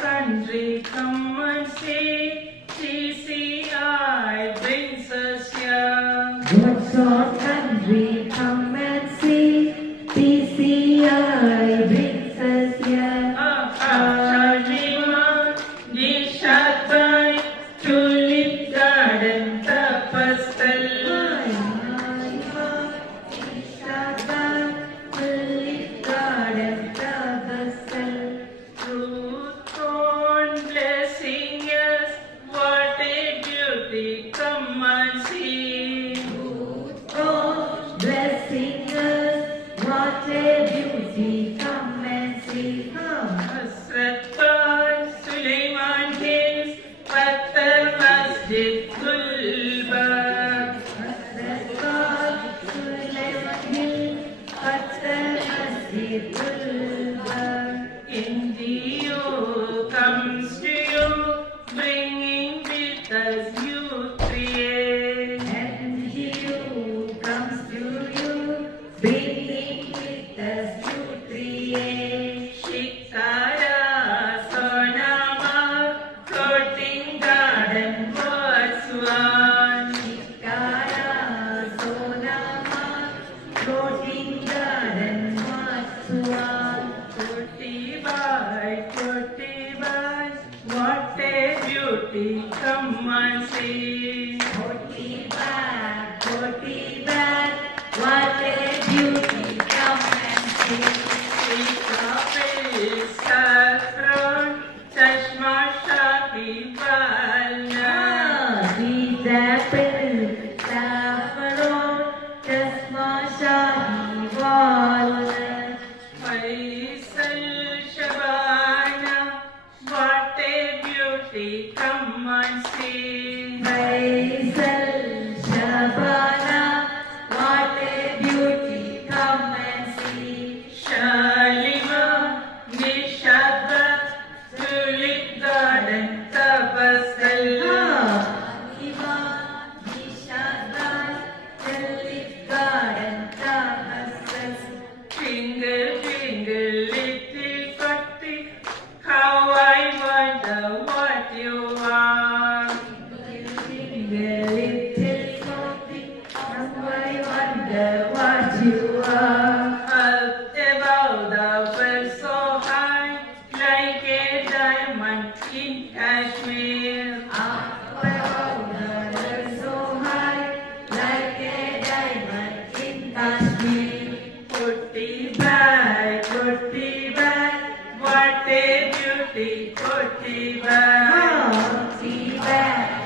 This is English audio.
country, come and see. TCI brings us here. What's our country? Come and see. TCI brings us here. Shalima, Nishatai, Tulip Garden, Tapastal. Truth-born blessing us, what a beauty, come and see. Truth-born blessing us, what a beauty, come and see. Hasrat Park, Sulaiman Hills, Patthar Masjid, Gulbarg. Hasrat Park, Sulaiman Hills, Patthar Masjid, Gulbarg. NGO comes to you, bringing with us youth create. NGO comes to you, bringing with us to create. Shikara, Sonama, floating garden, Vatswan. Shikara, Sonama, floating garden, Matsuan. Koti bai, what a beauty, come and see. Koti back, what a beauty, come and see. Sita saffron, Chashma Shahi Balna. Sweet apple, saffron, Chashma Shahi walnut. Faisal Shabana, what a beauty, come and see. Faisal Shabana, what a beauty, come and see. Shalima, Nishadra, Tulip Garden, Tabasal. Shiva, Nishadra, Tulip Garden, Tabasal. Twinkle, twinkle, little Katti, how I wonder what you are. Little coffee, how I wonder what you are. Up above the world so high, like a diamond in Kashmir. Up above the world so high, like a diamond in Kashmir. Koti bai, what a beauty, Koti bai. Koti back,